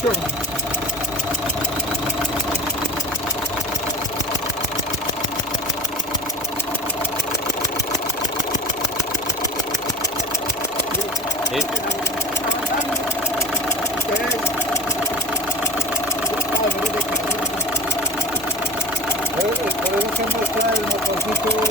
instrucción. Sí. Por eso se muestra el motorcito